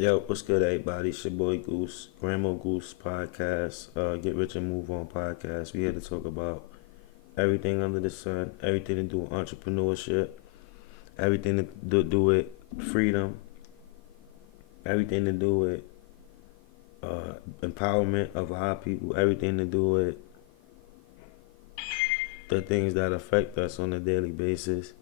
Yo, what's good, everybody? It's your boy Goose, Grandma Goose podcast, Get Rich and Move On podcast. We here to talk about everything under the sun, everything to do with entrepreneurship, everything to do with freedom, everything to do with empowerment of our people, everything to do with the things that affect us on a daily basis.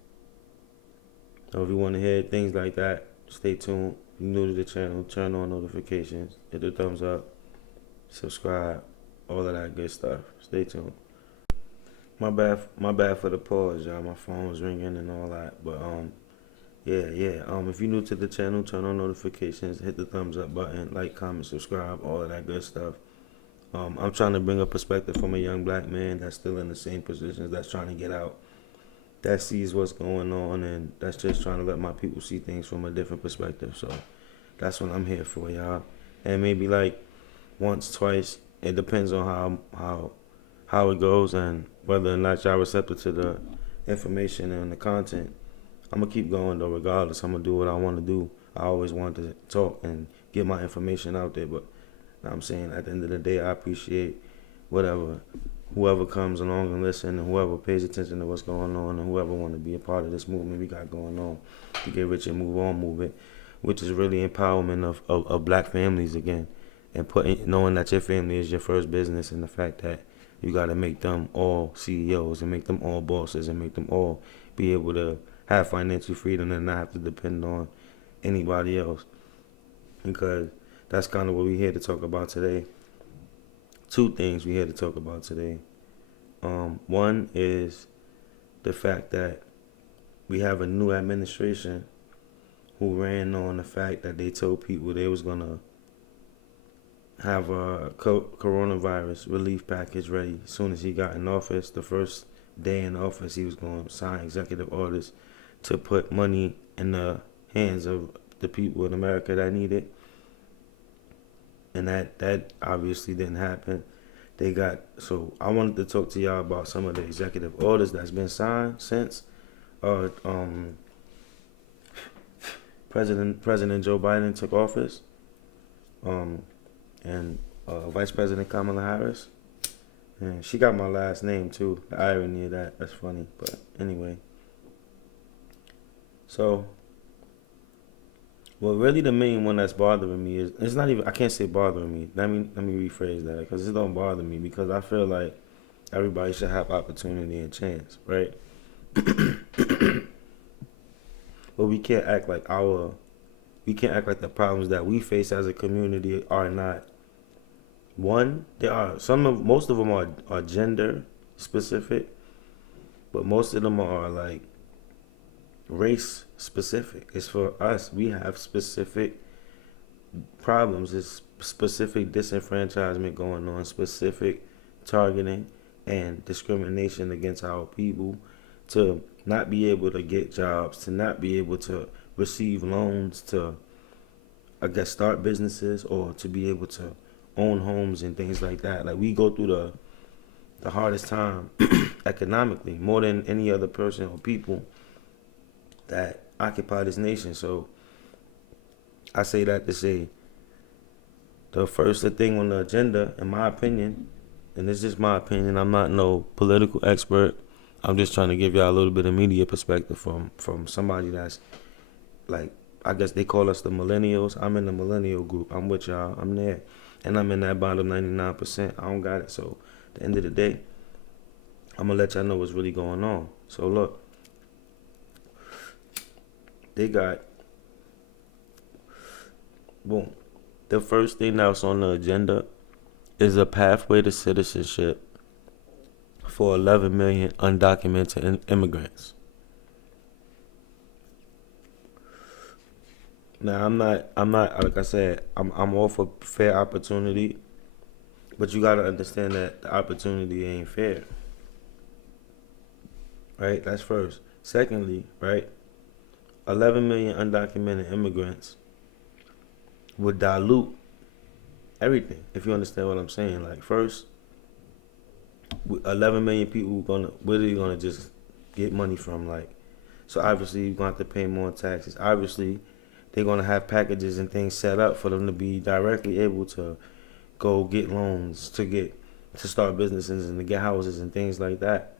So if you want to hear things like that, stay tuned. If you're new to the channel, turn on notifications, hit the thumbs up, subscribe, all of that good stuff. Stay tuned. My bad for the pause, y'all. My phone was ringing and all that. But yeah. If you're new to the channel, turn on notifications, hit the thumbs up button, like, comment, subscribe, all of that good stuff. I'm trying to bring a perspective from a young black man that's still in the same positions, that's trying to get out, that sees what's going on, and that's just trying to let my people see things from a different perspective. So that's what I'm here for, y'all. And maybe like once, twice, it depends on how it goes and whether or not y'all receptive to the information and the content. I'm gonna keep going though, regardless. I'm gonna do what I want to do. I always want to talk and get my information out there, but I'm saying at the end of the day, I appreciate whatever, whoever comes along and listen, and whoever pays attention to what's going on, and whoever want to be a part of this movement we got going on, to Get Rich and Move On movement, which is really empowerment of black families again, and knowing that your family is your first business, and the fact that you got to make them all CEOs and make them all bosses and make them all be able to have financial freedom and not have to depend on anybody else, because that's kind of what we're here to talk about today. Two things we're here to talk about today. One is the fact that we have a new administration who ran on the fact that they told people they was going to have a coronavirus relief package ready as soon as he got in office. The first day in office, he was going to sign executive orders to put money in the hands of the people in America that need it. And that obviously didn't happen. So I wanted to talk to y'all about some of the executive orders that's been signed since President Joe Biden took office, and Vice President Kamala Harris. And she got my last name too. The irony of that's funny. But anyway. So well, really, the main one that's bothering me is, it's not even, I can't say bothering me. Let me rephrase that, because it don't bother me, because I feel like everybody should have opportunity and chance, right? But we can't act like the problems that we face as a community are not. One, most of them are gender specific, but most of them are like race specific. It's for us. We have specific problems. It's specific disenfranchisement going on, specific targeting and discrimination against our people, to not be able to get jobs, to not be able to receive loans, to start businesses, or to be able to own homes and things like that. Like, we go through the hardest time economically, more than any other person or people that occupy this nation. So I say that to say the first thing on the agenda, in my opinion, and it's just my opinion, I'm not no political expert. I'm just trying to give y'all a little bit of media perspective from somebody that's like, I guess they call us the millennials. I'm in the millennial group. I'm with y'all. I'm there. And I'm in that bottom 99%. I don't got it. So at the end of the day, I'm going to let y'all know what's really going on. So look. They got, boom. The first thing that's on the agenda is a pathway to citizenship for 11 million undocumented immigrants. Now, I'm not, like I said, I'm all for fair opportunity, but you got to understand that the opportunity ain't fair. Right? That's first. Secondly, right? 11 million undocumented immigrants would dilute everything, if you understand what I'm saying. Like, first, 11 million people, where are you gonna just get money from? Like, so obviously you're gonna have to pay more taxes. Obviously, they're gonna have packages and things set up for them to be directly able to go get loans to start businesses and to get houses and things like that.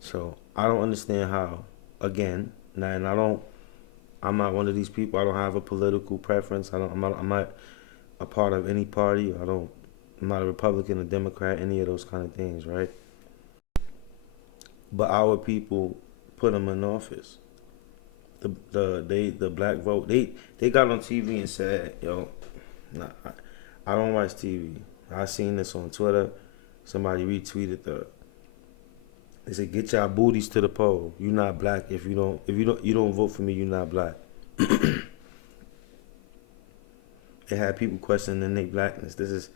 So I don't understand how. Again, and I'm not one of these people. I don't have a political preference. I'm not a part of any party. I'm not a Republican, a Democrat, any of those kind of things, right? But our people put them in office. The black vote. They got on TV and said, yo, nah, I don't watch TV. I seen this on Twitter. Somebody retweeted they said, get your booties to the poll. You not black if you don't vote for me, you not black. They had people questioning their blackness. This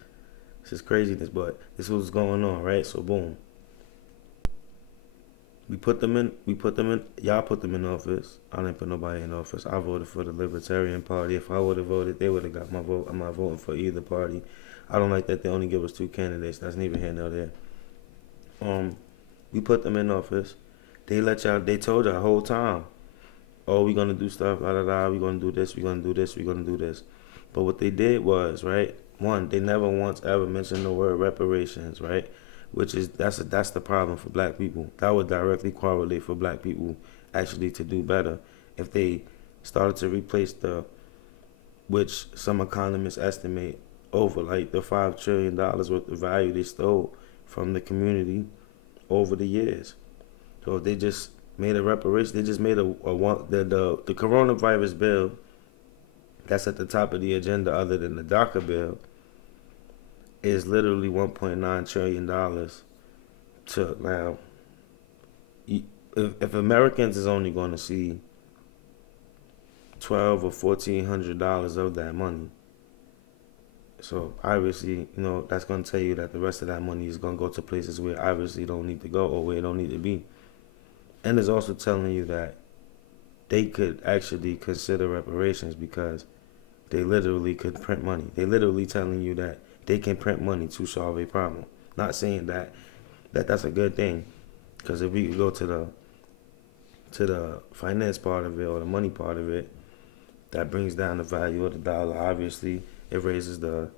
is craziness, but this was going on, right? So boom. Y'all put them in office. I didn't put nobody in office. I voted for the Libertarian Party. If I would have voted, they would have got my vote. I'm not voting for either party. I don't like that they only give us two candidates. That's neither here nor there. We put them in office. They told y'all the whole time, oh, we're gonna do stuff, da da da, we're gonna do this, we're gonna do this, we're gonna do this. But what they did was, right, one, they never once ever mentioned the word reparations, right? Which is that's the problem for black people. That would directly correlate for black people actually to do better if they started to replace which some economists estimate over like the $5 trillion worth of value they stole from the community over the years. So they just made a reparation. They just made the coronavirus bill that's at the top of the agenda, other than the DACA bill, is literally $1.9 trillion to now. If Americans is only going to see $1,200 or $1,400 of that money, so obviously, that's going to tell you that the rest of that money is going to go to places where obviously don't need to go or where it don't need to be. And it's also telling you that they could actually consider reparations because they literally could print money. They literally telling you that they can print money to solve a problem. Not saying that's a good thing, because if we could go to the finance part of it or the money part of it, that brings down the value of the dollar. Obviously, it raises the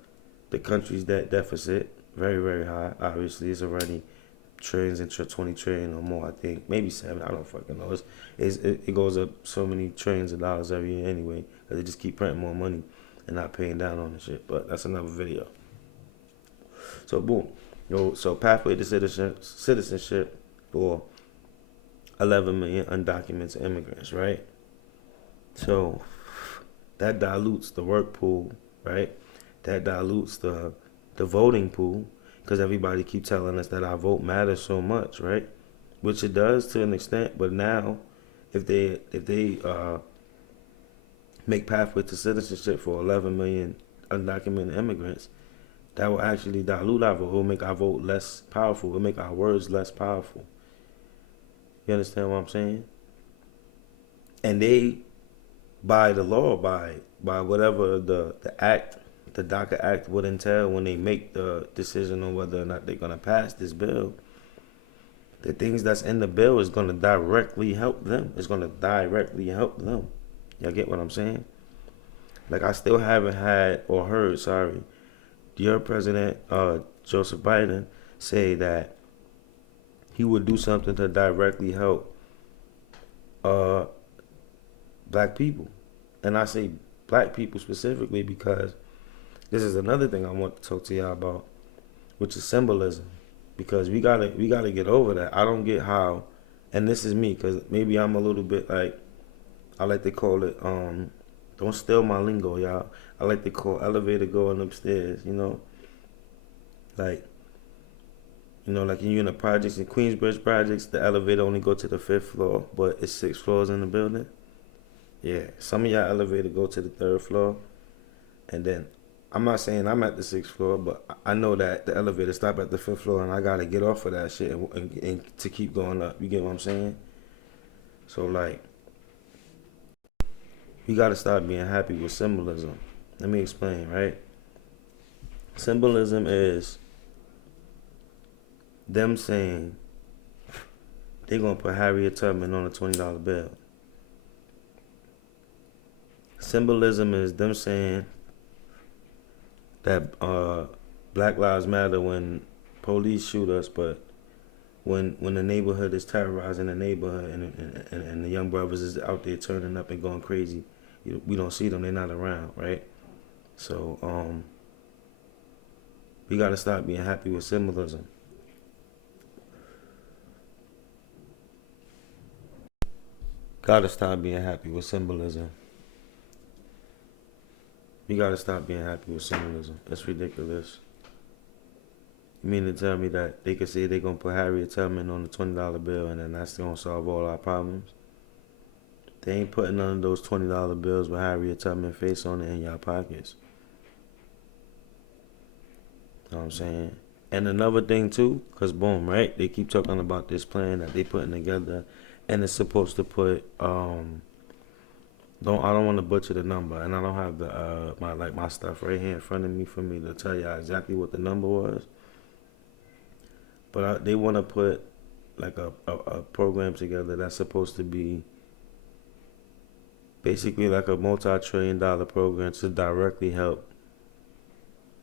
country's debt deficit very, very high. Obviously, it's already trillions and 20 trillion or more, I think. Maybe 7, I don't fucking know. It goes up so many trillions of dollars every year anyway, because they just keep printing more money and not paying down on the shit. But that's another video. So boom. So pathway to citizenship for 11 million undocumented immigrants, right? So that dilutes the work pool, right? That dilutes the voting pool, because everybody keep telling us that our vote matters so much, right? Which it does to an extent, but now if they make pathway to citizenship for 11 million undocumented immigrants, that will actually dilute our vote. It will make our vote less powerful. It will make our words less powerful. You understand what I'm saying? And they, by the law, by whatever the DACA Act would entail when they make the decision on whether or not they're going to pass this bill, the things that's in the bill is going to directly help them. It's going to directly help them. Y'all get what I'm saying? Like, I still haven't heard your president, Joseph Biden, say that he would do something to directly help black people. And I say black people specifically because this is another thing I want to talk to y'all about, which is symbolism. Because we gotta get over that. I don't get how, and this is me, because maybe I'm a little bit like, I like to call it, don't steal my lingo, y'all. I like to call elevator going upstairs, like, like you're in the projects, in Queensbridge projects, the elevator only go to the 5th floor, but it's 6 floors in the building. Yeah, some of y'all elevator go to the 3rd floor, and then I'm not saying I'm at the 6th floor, but I know that the elevator stop at the 5th floor, and I gotta get off of that shit and to keep going up. You get what I'm saying? So like, we gotta start being happy with symbolism. Let me explain, right? Symbolism is them saying they're gonna put Harriet Tubman on a $20 bill. Symbolism is them saying that Black Lives Matter when police shoot us, but when the neighborhood is terrorizing the neighborhood and the young brothers is out there turning up and going crazy, we don't see them. They're not around, right? So we gotta stop being happy with symbolism. Gotta stop being happy with symbolism. We gotta stop being happy with symbolism. That's ridiculous. You mean to tell me that they could say they're gonna put Harriet Tubman on the $20 bill and then that's gonna solve all our problems? They ain't putting none of those $20 bills with Harriet Tubman face on it in y'all pockets. You know what I'm saying? And another thing too, cause boom, right? They keep talking about this plan that they putting together, and it's supposed to put don't I don't want to butcher the number, and I don't have the my stuff right here in front of me for me to tell y'all exactly what the number was. But they want to put like a program together that's supposed to be basically like a multi-trillion-dollar program to directly help.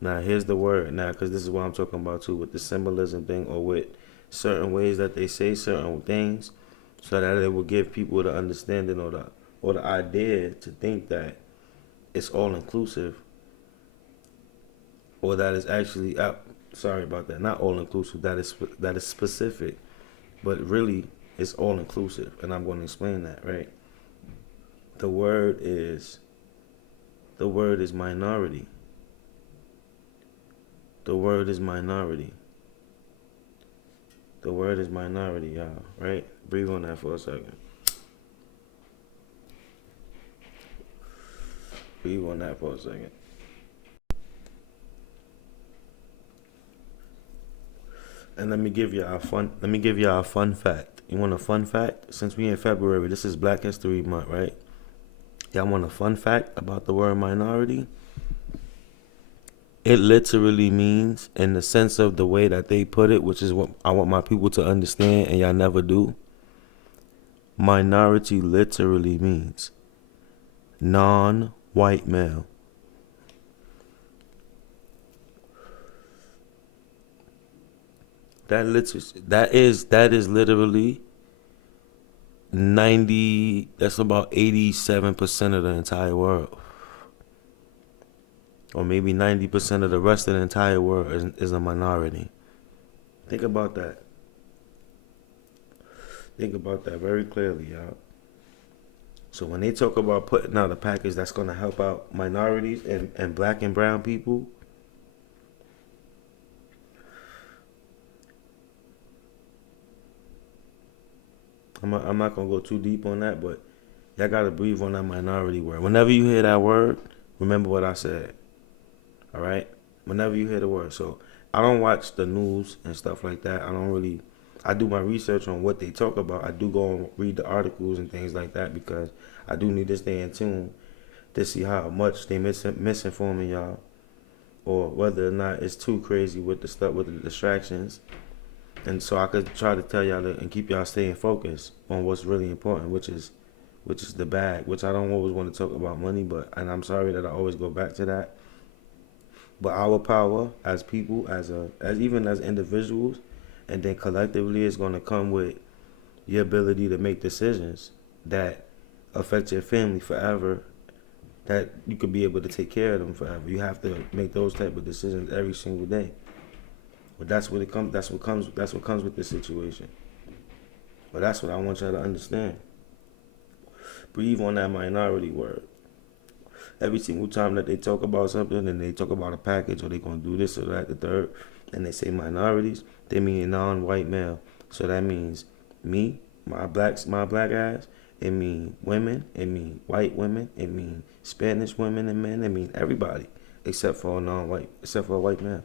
Now here's the word now, because this is what I'm talking about too with the symbolism thing, or with certain ways that they say certain things, so that it will give people the understanding or the idea to think that it's all inclusive, or that is actually sorry about that, not all inclusive, that is specific, but really it's all inclusive, and I'm going to explain that, right? The word is minority. The word is minority. The word is minority, y'all, right? Breathe on that for a second. Breathe on that for a second. And let me give y'all a fun fact. You want a fun fact? Since we in February, this is Black History Month, right? Y'all want a fun fact about the word minority? It literally means, in the sense of the way that they put it, which is what I want my people to understand, and y'all never do. Minority literally means non-white male. That is literally 90. That's about 87% of the entire world, or maybe 90% of the rest of the entire world is a minority. Think about that. Think about that very clearly, y'all. So when they talk about putting out a package that's going to help out minorities and black and brown people, I'm not going to go too deep on that, but y'all got to breathe on that minority word. Whenever you hear that word, remember what I said. All right? Whenever you hear the word. So I don't watch the news and stuff like that. I do my research on what they talk about. I do go and read the articles and things like that, because I do need to stay in tune to see how much they misinforming y'all, or whether or not it's too crazy with the stuff, with the distractions. And so I could try to tell y'all and keep y'all staying focused on what's really important, which is the bag, which I don't always want to talk about money, and I'm sorry that I always go back to that. But our power as people, as even as individuals, and then collectively, is going to come with your ability to make decisions that affect your family forever, that you could be able to take care of them forever. You have to make those type of decisions every single day. But that's what it comes. That's what comes with this situation. But that's what I want y'all to understand. Breathe on that minority word. Every single time that they talk about something, and they talk about a package, or they gonna do this or that, the third, and they say minorities, they mean non-white male. So that means me, my black ass. It mean women. It mean white women. It mean Spanish women and men. It mean everybody except for a white man.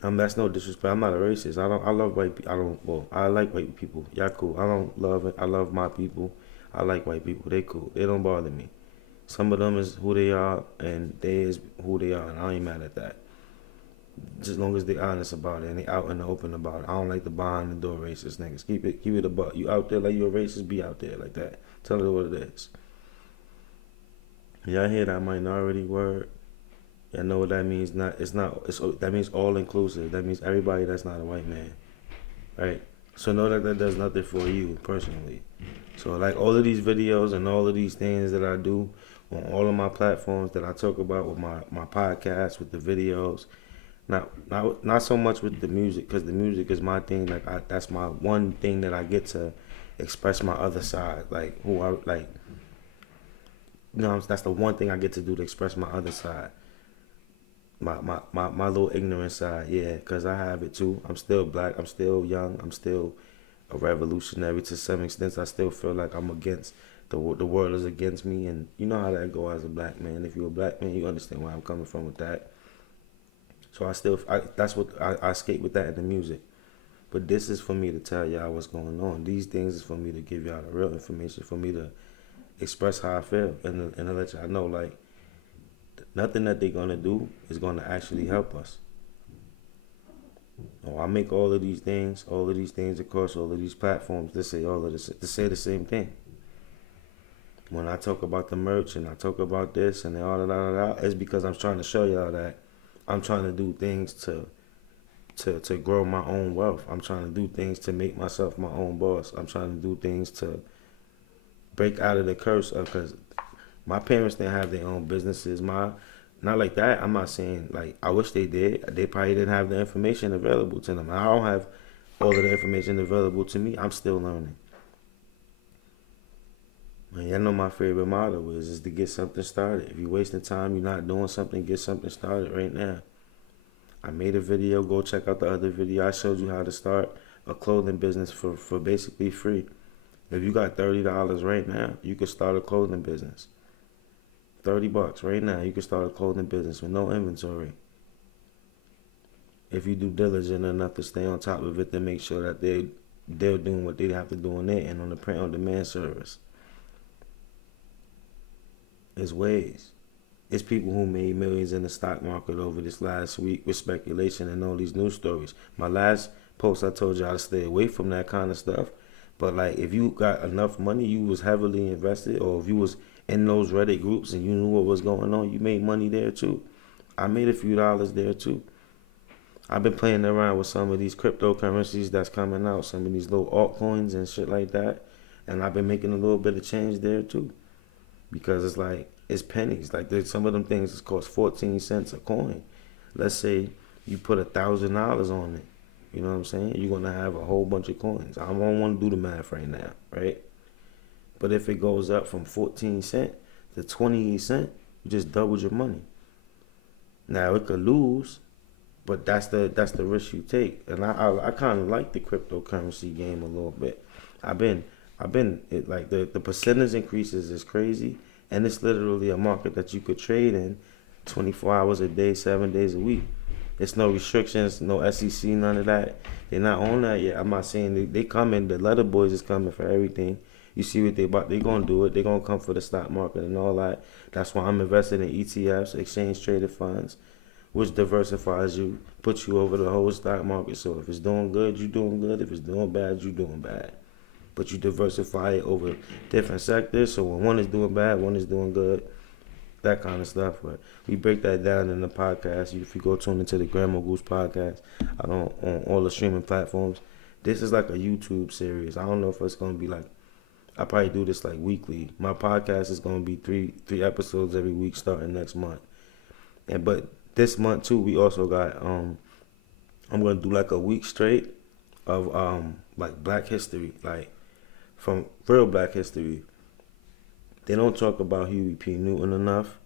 That's no disrespect. I'm not a racist. I love white people. I like white people. Y'all cool. I don't love it. I love my people. I like white people. They cool. They don't bother me. Some of them is who they are, and they is who they are, and I ain't mad at that. Just as long as they honest about it and they out in the open about it. I don't like the behind the door racist niggas. Keep it a buck. You out there like you a racist, be out there like that. Tell it what it is. Y'all hear that minority word? Y'all know what that means? Not it's not it's that means all inclusive. That means everybody that's not a white man, right? So know that that does nothing for you personally. So like all of these videos and all of these things that I do on all of my platforms that I talk about with my podcast, with the videos, not so much with the music because the music is my thing. Like that's my one thing that I get to express my other side, like who I like. You know, that's the one thing I get to do to express my other side, my little ignorant side. Yeah, because I have it too. I'm still black. I'm still young. I'm still a revolutionary to some extent. I still feel like I'm against the world is against me, and you know how that go as a black man. If you're a black man, you understand where I'm coming from with that. So that's what I skate with that in the music. But this is for me to tell y'all what's going on. These things is for me to give y'all the real information, for me to express how I feel, and to let y'all know like nothing that they're gonna do is gonna actually help us. Oh, I make all of these things across all of these platforms to say all of this, to say the same thing. When I talk about the merch and I talk about this and all of that, it's because I'm trying to show y'all that I'm trying to do things to grow my own wealth. I'm trying to do things to make myself my own boss. I'm trying to do things to break out of the curse of because my parents didn't have their own businesses. My not like that. I'm not saying like I wish they did. They probably didn't have the information available to them. I don't have all of the information available to me. I'm still learning. Man, y'all know my favorite motto is to get something started. If you're wasting time, you're not doing something, get something started right now. I made a video. Go check out the other video. I showed you how to start a clothing business for basically free. If you got $30 right now, you could start a clothing business. $30 right now, you can start a clothing business with no inventory. If you do diligent enough to stay on top of it to make sure that they're doing what they have to do on their end on the print on demand service. There's ways. It's people who made millions in the stock market over this last week with speculation and all these news stories. My last post, I told y'all to stay away from that kind of stuff. But like, if you got enough money, you was heavily invested, or if you was in those Reddit groups and you knew what was going on, you made money there too. I made a few dollars there too. I've been playing around with some of these cryptocurrencies that's coming out, some of these little altcoins and shit like that, and I've been making a little bit of change there too. Because it's like it's pennies. Like some of them things cost 14 cents a coin. Let's say you put $1,000 on it. You know what I'm saying? You're gonna have a whole bunch of coins. I don't want to do the math right now, right? But if it goes up from 14 cent to 28 cent, you just doubled your money. Now it could lose, but that's the risk you take. And I kind of like the cryptocurrency game a little bit. I've been like the percentage increases is crazy, and it's literally a market that you could trade in 24 hours a day, 7 days a week. There's no restrictions, no SEC, none of that. They're not on that yet. I'm not saying they coming. The letter boys is coming for everything. You see what they about? They gonna do it. They gonna come for the stock market and all that. That's why I'm invested in ETFs, exchange traded funds, which diversifies you, puts you over the whole stock market. So if it's doing good, you doing good. If it's doing bad, you doing bad. But you diversify it over different sectors. So when one is doing bad, one is doing good, that kind of stuff. But we break that down in the podcast. If you go tune into the Grandma Goose podcast, I don't on all the streaming platforms. This is like a YouTube series. I don't know if it's gonna be like I probably do this like weekly. My podcast is gonna be three episodes every week starting next month. But this month too, we also got I'm gonna do like a week straight of like Black history, like from real Black history. They don't talk about Huey P. Newton enough.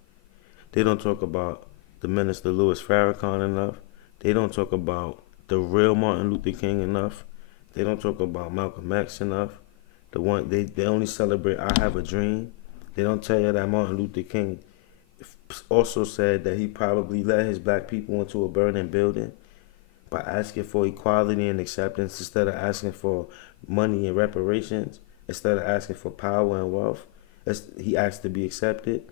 They don't talk about the Minister Louis Farrakhan enough. They don't talk about the real Martin Luther King enough. They don't talk about Malcolm X enough. They only celebrate I Have a Dream. They don't tell you that Martin Luther King also said that he probably led his black people into a burning building by asking for equality and acceptance instead of asking for money and reparations, instead of asking for power and wealth. He asked to be accepted.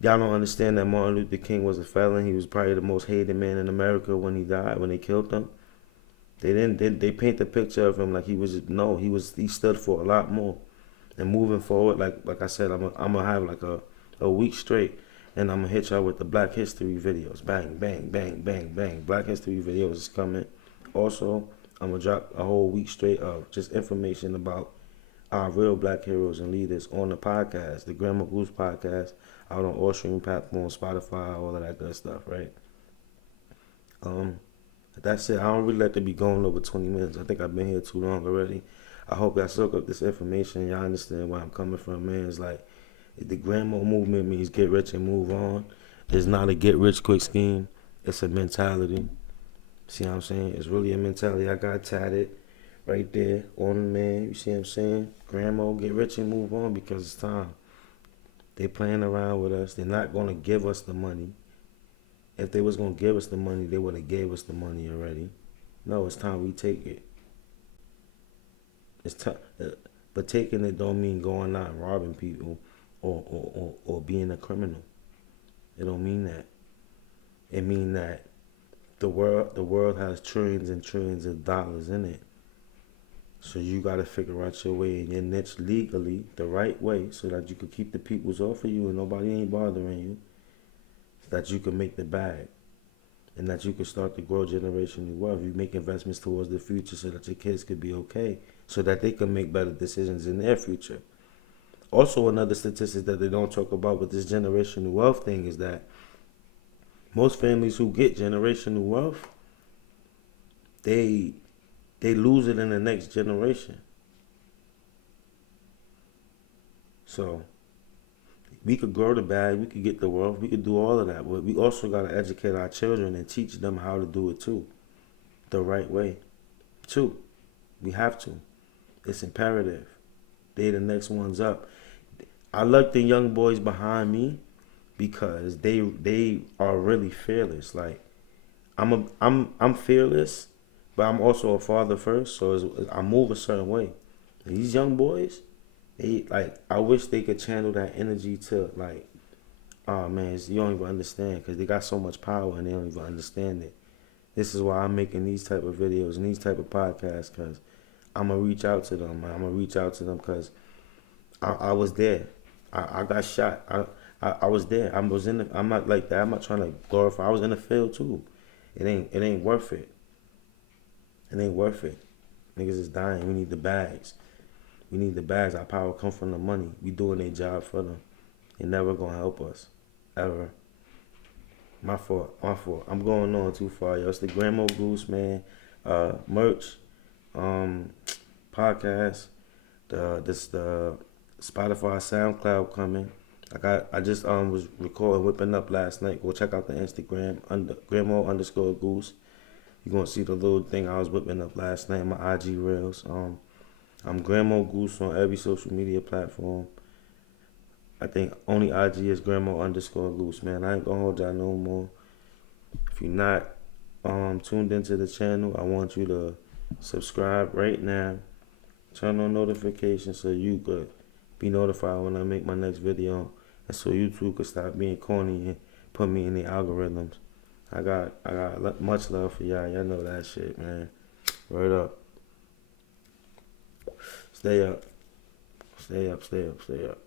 Y'all don't understand that Martin Luther King was a felon. He was probably the most hated man in America when he died, when they killed him. They paint the picture of him like he stood for a lot more. And moving forward, like I said, I'm gonna have like a week straight, and I'm gonna hit y'all with the Black History videos. Bang, bang, bang, bang, bang. Black History videos is coming. Also, I'm gonna drop a whole week straight of just information about our real Black heroes and leaders on the podcast, the Grandma Goose podcast, out on all streaming platforms, Spotify, all of that good stuff, right? Um, that's it. I don't really like to be going over 20 minutes. I think I've been here too long already. I hope y'all soak up this information. Y'all understand where I'm coming from, man. It's like the grandma movement means get rich and move on. It's not a get rich quick scheme. It's a mentality. See what I'm saying? It's really a mentality. I got tatted right there on the man. You see what I'm saying? Grandma, get rich and move on because it's time. They playing around with us. They're not gonna give us the money. If they was gonna give us the money, they would have gave us the money already. No, it's time we take it. It's time, but taking it don't mean going out and robbing people or being a criminal. It don't mean that. It mean that the world has trillions and trillions of dollars in it. So you got to figure out your way and your niche legally, the right way, so that you can keep the peoples off of you and nobody ain't bothering you. So that you can make the bag. And that you can start to grow generational wealth. You make investments towards the future so that your kids could be okay, so that they can make better decisions in their future. Also, another statistic that they don't talk about with this generational wealth thing is that most families who get generational wealth, they lose it in the next generation. So we could grow the bag, we could get the wealth, we could do all of that, but we also got to educate our children and teach them how to do it too, the right way too. We have to. It's imperative. They the next ones up. I like the young boys behind me because they are really fearless. Like I'm fearless, but I'm also a father first, so I move a certain way. And these young boys, they like I wish they could channel that energy to like, oh man, you don't even understand because they got so much power and they don't even understand it. This is why I'm making these type of videos and these type of podcasts because I'm gonna reach out to them. Man. I'm gonna reach out to them because I was there. I got shot. I was there. I was in the. I'm not like that. I'm not trying to glorify. I was in the field too. It ain't worth it. It ain't worth it. Niggas is dying. We need the bags. We need the bags. Our power come from the money. We doing their job for them. They never gonna help us. Ever. My fault. My fault. I'm going on too far, yo. It's the Grandma Goose, man. Merch. Podcast. The Spotify, SoundCloud coming. I just was recording, whipping up last night. Go check out the Instagram under Grandma_Goose. You gonna see the little thing I was whipping up last night. My IG reels. I'm Grandma Goose on every social media platform. I think only IG is Grandma_Goose, man. I ain't gonna hold y'all no more. If you're not tuned into the channel, I want you to subscribe right now. Turn on notifications so you could be notified when I make my next video, and so YouTube could stop being corny and put me in the algorithms. I got much love for y'all. Y'all know that shit, man. Word up. Stay up. Stay up, stay up, stay up.